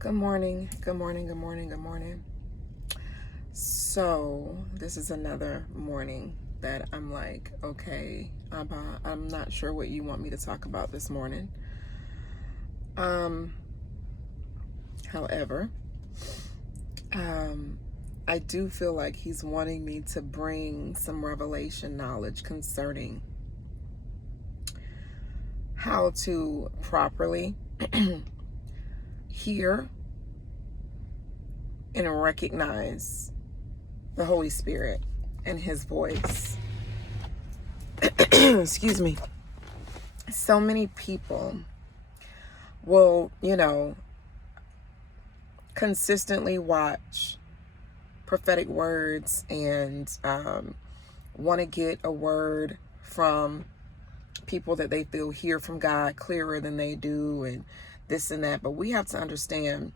Good morning, good morning, good morning, good morning. So this is another morning that I'm like, okay, I'm not sure what you want me to talk about this morning. However, I do feel like he's wanting me to bring some revelation knowledge concerning how to properly hear and recognize the Holy Spirit and his voice. Excuse me. So many people will, consistently watch prophetic words and want to get a word from people that they feel hear from God clearer than they do, and this and that. But we have to understand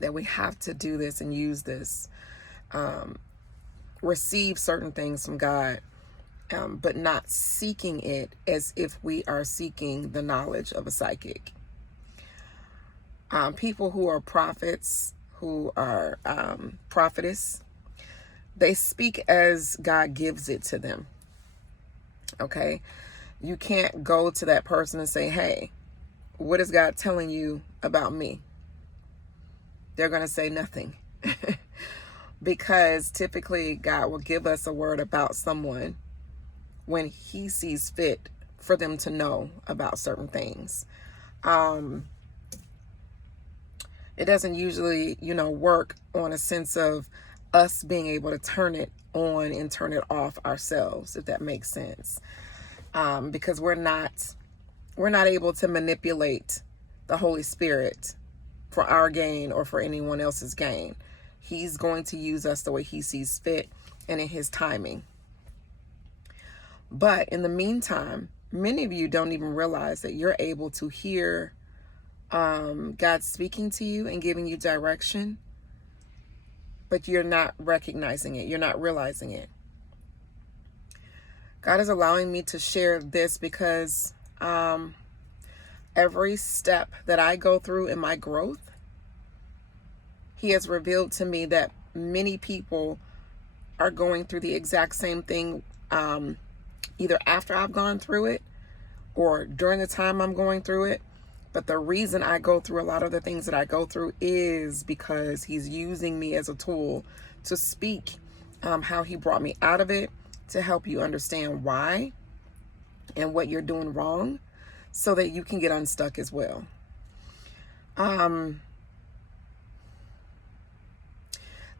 that we have to do this and use this, receive certain things from God, but not seeking it as if we are seeking the knowledge of a psychic. People who are prophets, who are prophetess, they speak as God gives it to them. Okay? You can't go to that person and say, hey, what is God telling you about me? They're going to say nothing. Because typically God will give us a word about someone when he sees fit for them to know about certain things. It doesn't usually, work on a sense of us being able to turn it on and turn it off ourselves, if that makes sense. Because we're not able to manipulate the Holy Spirit for our gain or for anyone else's gain. He's going to use us the way he sees fit and in his timing. But in the meantime, many of you don't even realize that you're able to hear God speaking to you and giving you direction, but you're not recognizing it. You're not realizing it. God is allowing me to share this because every step that I go through in my growth, he has revealed to me that many people are going through the exact same thing, either after I've gone through it or during the time I'm going through it. But the reason I go through a lot of the things that I go through is because he's using me as a tool to speak how he brought me out of it, to help you understand why and what you're doing wrong so that you can get unstuck as well.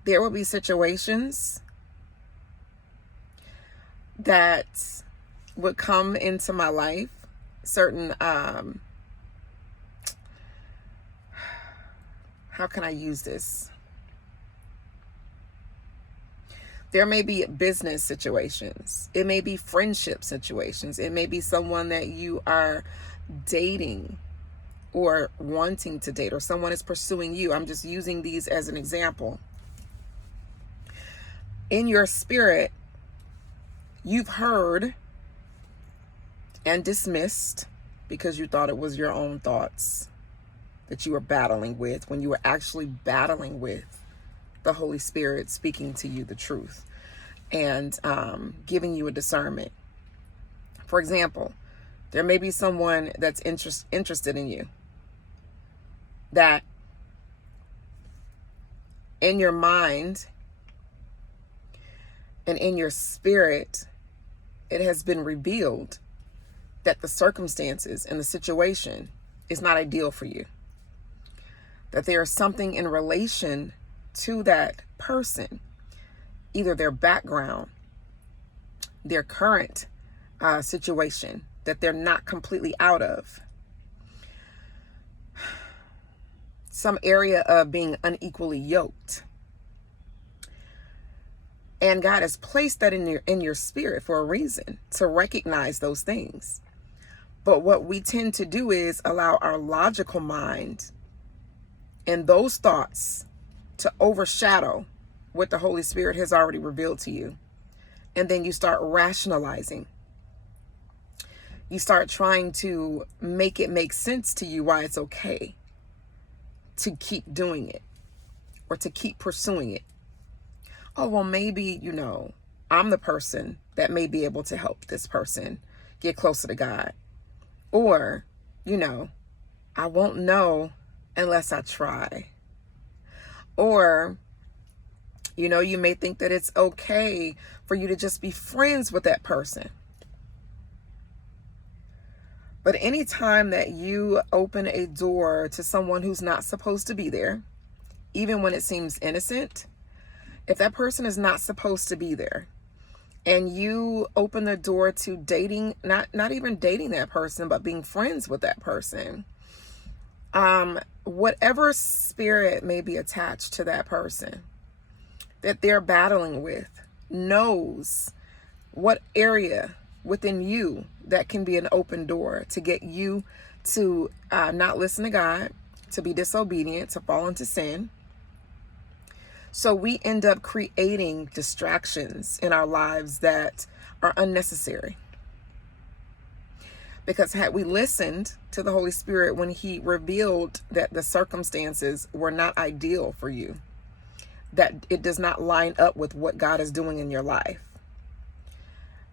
There will be situations that would come into my life, certain how can I use this? There may be business situations. It may be friendship situations. It may be someone that you are dating or wanting to date, or someone is pursuing you. I'm just using these as an example. In your spirit, you've heard and dismissed because you thought it was your own thoughts that you were battling with, when you were actually battling with the Holy Spirit speaking to you the truth and giving you a discernment. For example, there may be someone that's interested in you, that in your mind and in your spirit, it has been revealed that the circumstances and the situation is not ideal for you. That there is something in relation to that person, either their background, their current situation, that they're not completely out of. Some area of being unequally yoked. And God has placed that in your spirit for a reason, to recognize those things. But what we tend to do is allow our logical mind and those thoughts to overshadow what the Holy Spirit has already revealed to you. And then you start rationalizing. You start trying to make it make sense to you why it's okay to keep doing it or to keep pursuing it. Oh, well, maybe, I'm the person that may be able to help this person get closer to God. Or, I won't know unless I try. Or, you may think that it's okay for you to just be friends with that person. But anytime that you open a door to someone who's not supposed to be there, even when it seems innocent, if that person is not supposed to be there, and you open the door to dating, not even dating that person, but being friends with that person, whatever spirit may be attached to that person that they're battling with knows what area within you that can be an open door to get you to not listen to God, to be disobedient, to fall into sin. So we end up creating distractions in our lives that are unnecessary. Because had we listened to the Holy Spirit when he revealed that the circumstances were not ideal for you, that it does not line up with what God is doing in your life,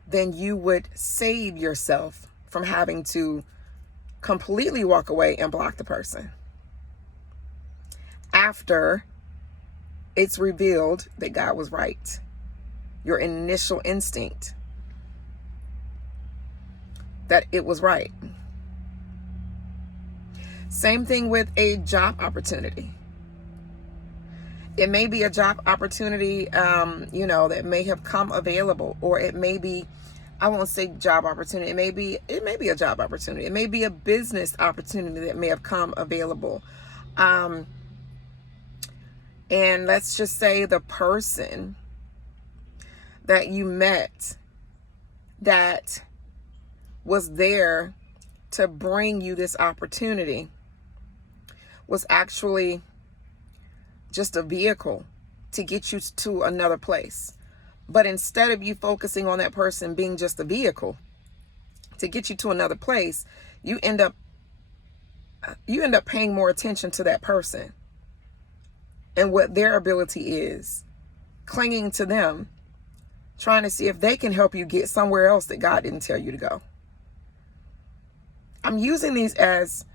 then you would save yourself from having to completely walk away and block the person after it's revealed that God was right. Your initial instinct that it was right. Same thing with a job opportunity. It may be a job opportunity, that may have come available, or it may be, I won't say job opportunity. It may be a job opportunity. It may be a business opportunity that may have come available. And let's just say the person that you met that was there to bring you this opportunity was actually just a vehicle to get you to another place. But instead of you focusing on that person being just a vehicle to get you to another place, you end up paying more attention to that person and what their ability is, clinging to them, trying to see if they can help you get somewhere else that God didn't tell you to go. I'm using these as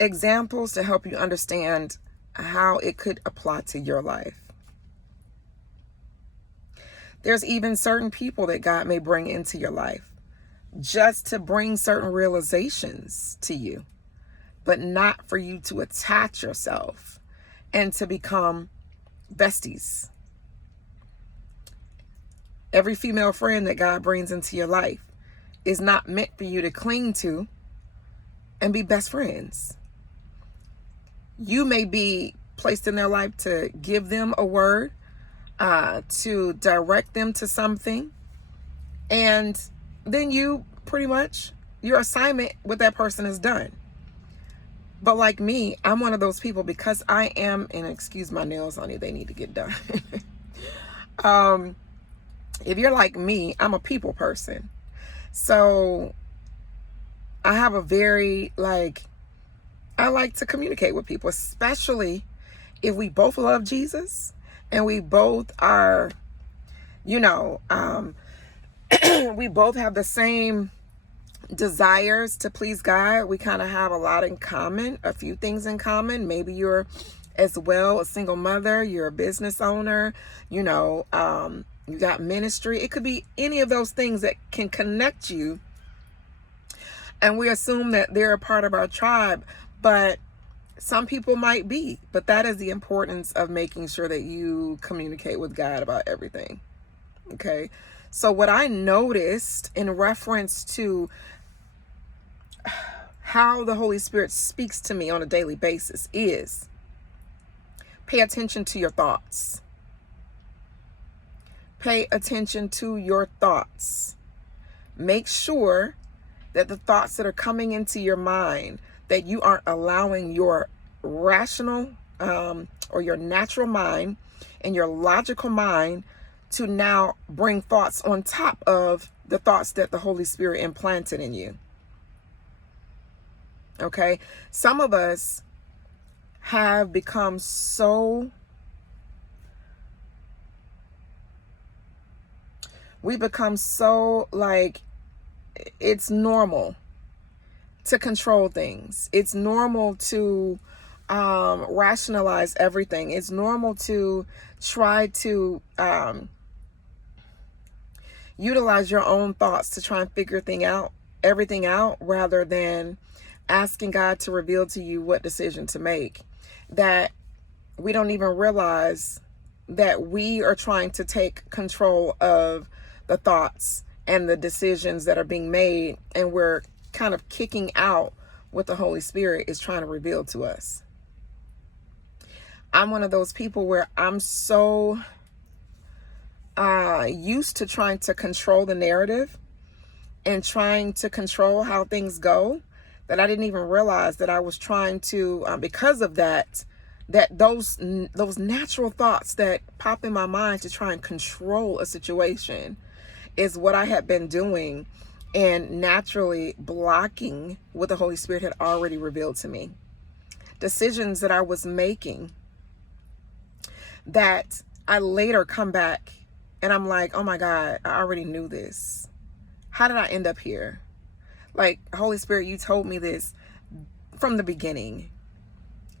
examples to help you understand how it could apply to your life. There's even certain people that God may bring into your life just to bring certain realizations to you, but not for you to attach yourself and to become besties. Every female friend that God brings into your life is not meant for you to cling to and be best friends. You may be placed in their life to give them a word, to direct them to something, and then you pretty much, your assignment with that person is done. But like me, I'm one of those people, because I am, and excuse my nails, honey, they need to get done. If you're like me, I'm a people person. So I have a very, I like to communicate with people, especially if we both love Jesus and we both are, we both have the same desires to please God. We kind of have a lot in common, a few things in common. Maybe you're as well a single mother, you're a business owner, you got ministry. It could be any of those things that can connect you. And we assume that they're a part of our tribe, but some people might be. But that is the importance of making sure that you communicate with God about everything. Okay. So what I noticed in reference to how the Holy Spirit speaks to me on a daily basis is pay attention to your thoughts. Pay attention to your thoughts. Make sure that the thoughts that are coming into your mind, that you aren't allowing your rational or your natural mind and your logical mind to now bring thoughts on top of the thoughts that the Holy Spirit implanted in you. Okay? Some of us have become so, we become so like, it's normal to control things. It's normal to rationalize everything. It's normal to try to utilize your own thoughts to try and figure everything out, rather than asking God to reveal to you what decision to make. That we don't even realize that we are trying to take control of the thoughts and the decisions that are being made, and we're kind of kicking out what the Holy Spirit is trying to reveal to us. I'm one of those people where I'm so used to trying to control the narrative and trying to control how things go, that I didn't even realize that I was trying to, because of that those natural thoughts that pop in my mind to try and control a situation is what I had been doing, and naturally blocking what the Holy Spirit had already revealed to me. Decisions that I was making that I later come back and I'm like, oh my God, I already knew this. How did I end up here? Like, Holy Spirit, you told me this from the beginning.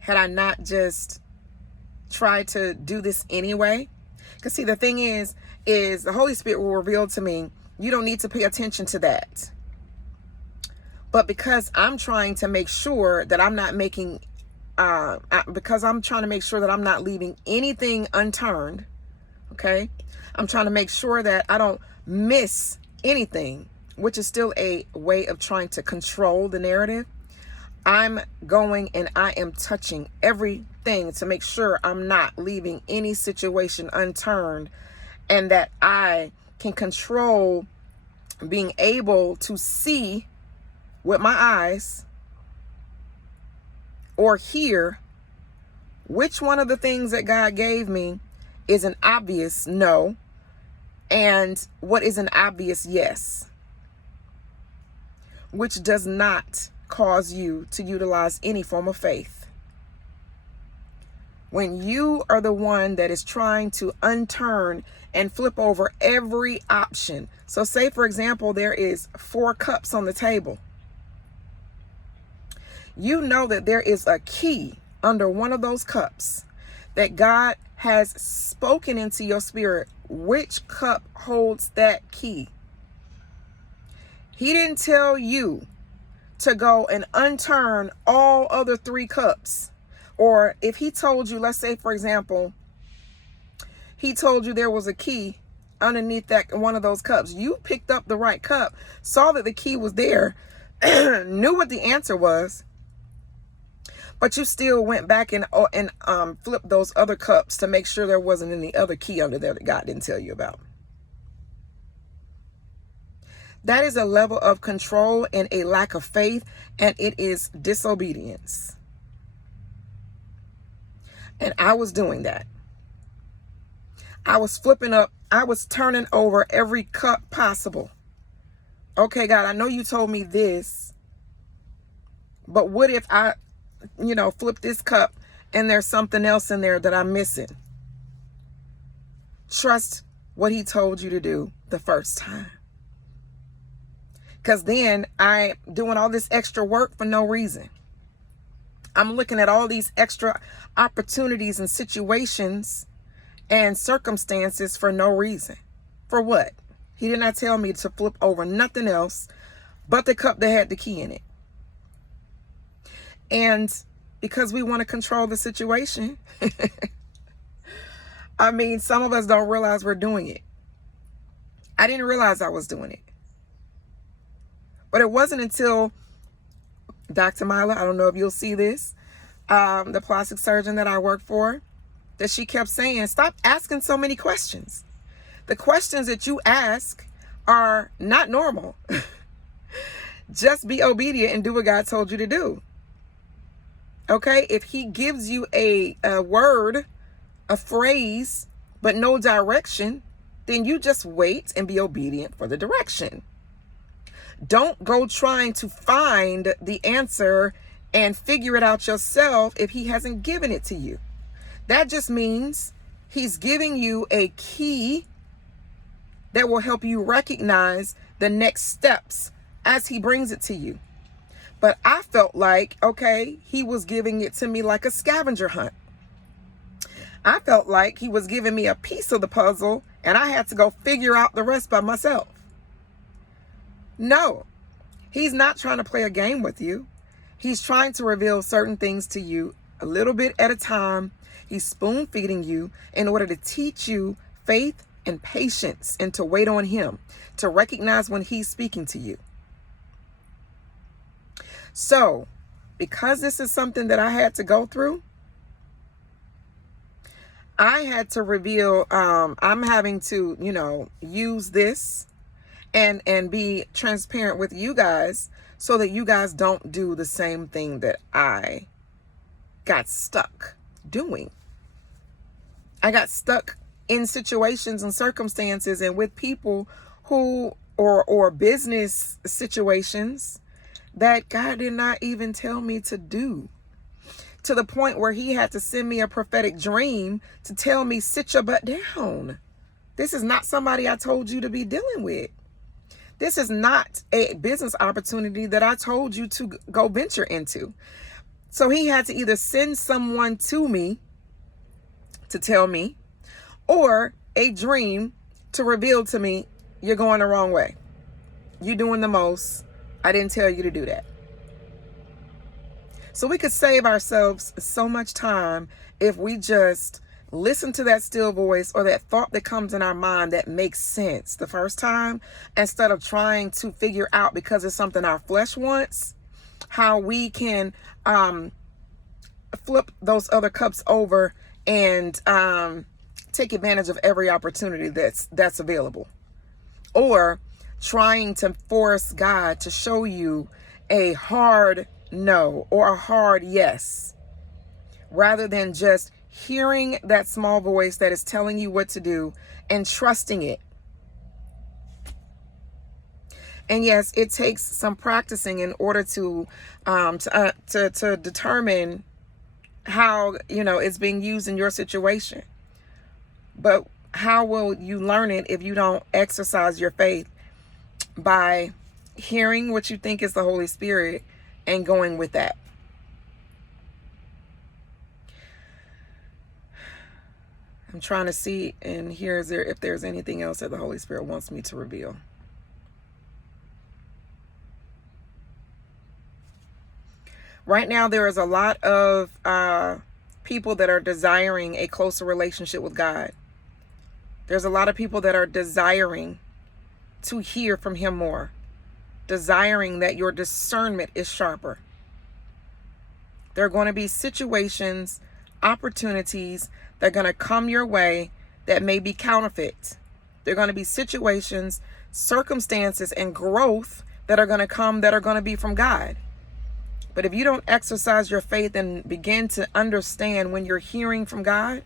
Had I not just tried to do this anyway? Because see, the thing is the Holy Spirit will reveal to me, you don't need to pay attention to that. But because I'm trying to make sure that I'm not making, because I'm trying to make sure that I'm not leaving anything unturned, okay? I'm trying to make sure that I don't miss anything, which is still a way of trying to control the narrative. I'm going and I am touching everything to make sure I'm not leaving any situation unturned, and that I can control being able to see with my eyes or hear which one of the things that God gave me is an obvious no, and what is an obvious yes, which does not cause you to utilize any form of faith. When you are the one that is trying to unturn and flip over every option. So say, for example, there is 4 cups on the table. You know that there is a key under one of those cups, that God has spoken into your spirit which cup holds that key. He didn't tell you to go and unturn all other 3 cups. Or if he told you, let's say, for example, he told you there was a key underneath that one of those cups. You picked up the right cup, saw that the key was there, knew what the answer was, but you still went back and flipped those other cups to make sure there wasn't any other key under there that God didn't tell you about. That is a level of control and a lack of faith, and it is disobedience. And I was doing that. I was flipping up. I was turning over every cup possible. Okay, God, I know you told me this, but what if I, flip this cup and there's something else in there that I'm missing? Trust what he told you to do the first time. Because then I'm doing all this extra work for no reason. I'm looking at all these extra opportunities and situations and circumstances for no reason. For what? He did not tell me to flip over nothing else but the cup that had the key in it. And because we want to control the situation, some of us don't realize we're doing it. I didn't realize I was doing it. But it wasn't until Dr. Myla, I don't know if you'll see this, the plastic surgeon that I work for, that she kept saying, stop asking so many questions. The questions that you ask are not normal. Just be obedient and do what God told you to do. Okay? If he gives you a word, a phrase, but no direction, then you just wait and be obedient for the direction. Don't go trying to find the answer and figure it out yourself if he hasn't given it to you. That just means he's giving you a key that will help you recognize the next steps as he brings it to you. But I felt like, okay, he was giving it to me like a scavenger hunt. I felt like he was giving me a piece of the puzzle and I had to go figure out the rest by myself. No, he's not trying to play a game with you. He's trying to reveal certain things to you a little bit at a time. He's spoon feeding you in order to teach you faith and patience and to wait on him, to recognize when he's speaking to you. So, because this is something that I had to go through, I had to reveal, I'm having to, use this and be transparent with you guys so that you guys don't do the same thing that I got stuck doing. I got stuck in situations and circumstances and with people who, or business situations that God did not even tell me to do. To the point where he had to send me a prophetic dream to tell me, sit your butt down. This is not somebody I told you to be dealing with. This is not a business opportunity that I told you to go venture into. So he had to either send someone to me to tell me, or a dream to reveal to me, you're going the wrong way. You're doing the most. I didn't tell you to do that. So we could save ourselves so much time if we just listen to that still voice or that thought that comes in our mind that makes sense the first time, instead of trying to figure out, because it's something our flesh wants, how we can flip those other cups over and take advantage of every opportunity that's available. Or trying to force God to show you a hard no or a hard yes, rather than just hearing that small voice that is telling you what to do and trusting it. And yes, it takes some practicing in order to determine how, it's being used in your situation. But how will you learn it if you don't exercise your faith by hearing what you think is the Holy Spirit and going with that? I'm trying to see and hear if there's anything else that the Holy Spirit wants me to reveal. Right now, there is a lot of people that are desiring a closer relationship with God. There's a lot of people that are desiring to hear from him more, desiring that your discernment is sharper. There are going to be situations, opportunities that are going to come your way that may be counterfeit. There are going to be situations, circumstances, and growth that are going to come that are going to be from God. But if you don't exercise your faith and begin to understand when you're hearing from God,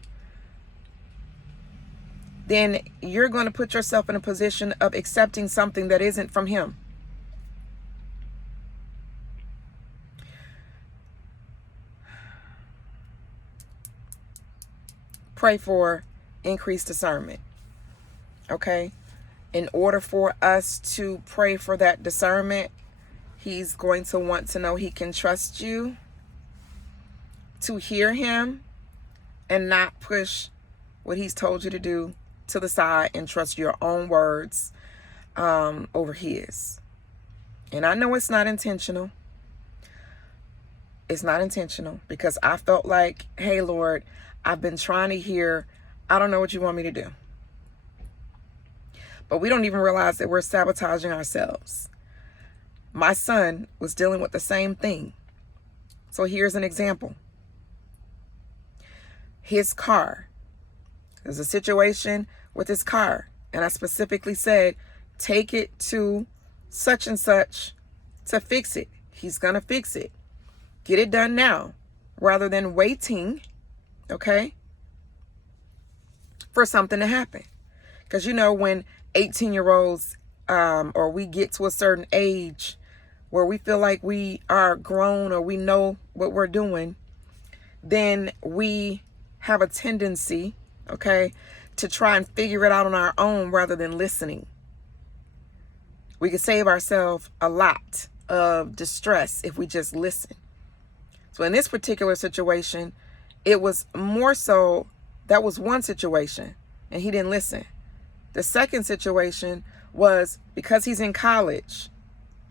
then you're going to put yourself in a position of accepting something that isn't from him. Pray for increased discernment. Okay? In order for us to pray for that discernment, he's going to want to know he can trust you to hear him and not push what he's told you to do to the side and trust your own words over his. And I know it's not intentional. It's not intentional, because I felt like, hey, Lord, I've been trying to hear. I don't know what you want me to do. But we don't even realize that we're sabotaging ourselves. My son was dealing with the same thing. So here's an example. His car. There's a situation with his car. And I specifically said, take it to such and such to fix it. He's going to fix it. Get it done now, rather than waiting, okay, for something to happen. Because when 18-year-olds or we get to a certain age, where we feel like we are grown or we know what we're doing, then we have a tendency, okay, to try and figure it out on our own rather than listening. We could save ourselves a lot of distress if we just listen. So in this particular situation, it was more so, that was one situation and he didn't listen. The second situation was because he's in college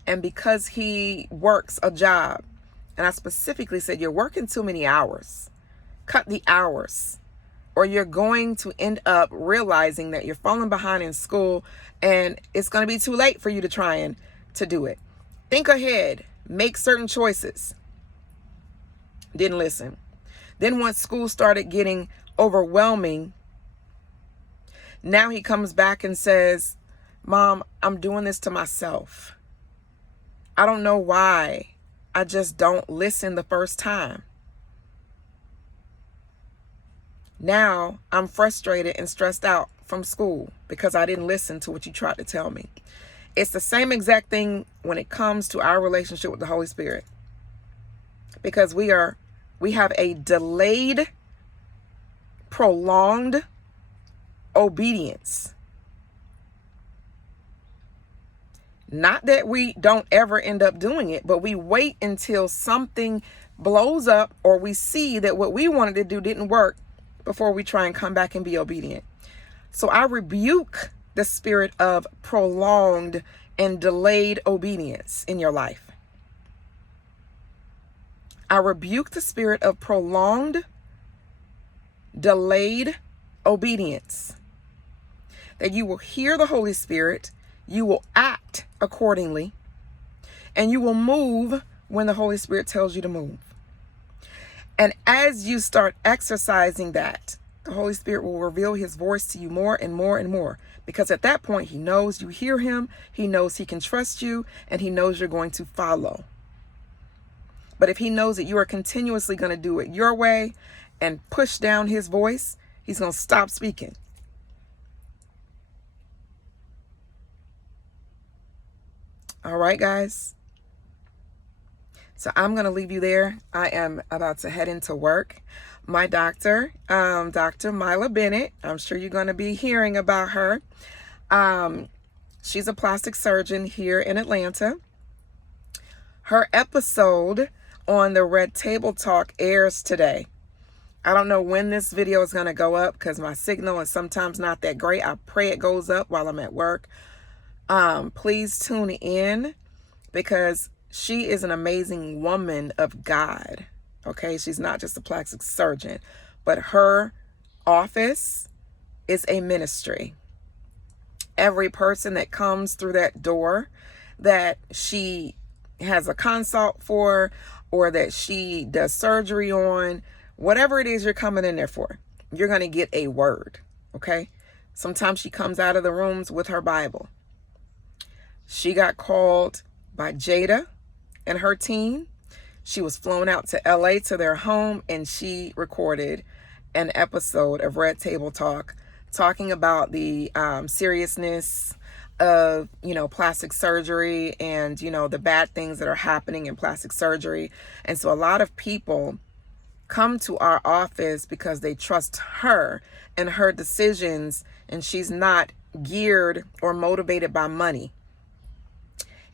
and because he works a job. And I specifically said, you're working too many hours. Cut the hours, or you're going to end up realizing that you're falling behind in school and it's going to be too late for you to try and to do it. Think ahead, make certain choices. Didn't listen. Then once school started getting overwhelming, now he comes back and says, Mom, I'm doing this to myself. I don't know why. I just don't listen the first time. Now I'm frustrated and stressed out from school because I didn't listen to what you tried to tell me. It's the same exact thing when it comes to our relationship with the Holy Spirit. Because we have a delayed, prolonged obedience. Not that we don't ever end up doing it, but we wait until something blows up or we see that what we wanted to do didn't work before we try and come back and be obedient. So I rebuke the spirit of prolonged and delayed obedience in your life. I rebuke the spirit of prolonged, delayed obedience. That you will hear the Holy Spirit, you will act accordingly, and you will move when the Holy Spirit tells you to move. And as you start exercising that, the Holy Spirit will reveal his voice to you more and more and more. Because at that point, he knows you hear him, he knows he can trust you, and he knows you're going to follow. But if he knows that you are continuously going to do it your way and push down his voice, he's going to stop speaking. All right, guys. So I'm going to leave you there. I am about to head into work. My doctor, Dr. Mila Bennett, I'm sure you're going to be hearing about her. She's a plastic surgeon here in Atlanta. Her episode on the Red Table Talk airs today. I don't know when this video is going to go up because my signal is sometimes not that great. I pray it goes up while I'm at work. Please tune in because she is an amazing woman of God. Okay, she's not just a plastic surgeon, but her office is a ministry. Every person that comes through that door that she has a consult for or that she does surgery on, whatever it is you're coming in there for, you're going to get a word. Okay, sometimes she comes out of the rooms with her Bible. She got called by Jada and her team. She was flown out to LA to their home and she recorded an episode of Red Table Talk talking about the seriousness of, plastic surgery and, the bad things that are happening in plastic surgery. And so a lot of people come to our office because they trust her and her decisions, and she's not geared or motivated by money.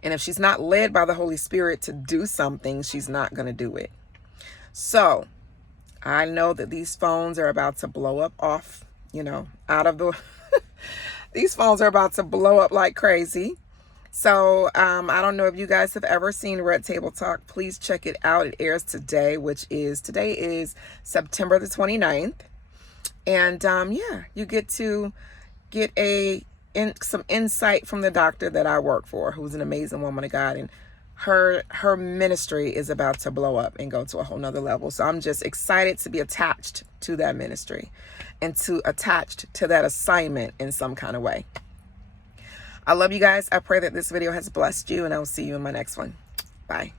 And if she's not led by the Holy Spirit to do something, she's not going to do it. So I know that these phones are about to blow up off, out of the, these phones are about to blow up like crazy. So I don't know if you guys have ever seen Red Table Talk. Please check it out. It airs today, today is September the 29th. And you get to get some insight from the doctor that I work for, who's an amazing woman of God, and her ministry is about to blow up and go to a whole nother level. So I'm just excited to be attached to that ministry and attached to that assignment in some kind of way. I love you guys. I pray that this video has blessed you, and I will see you in my next one. Bye.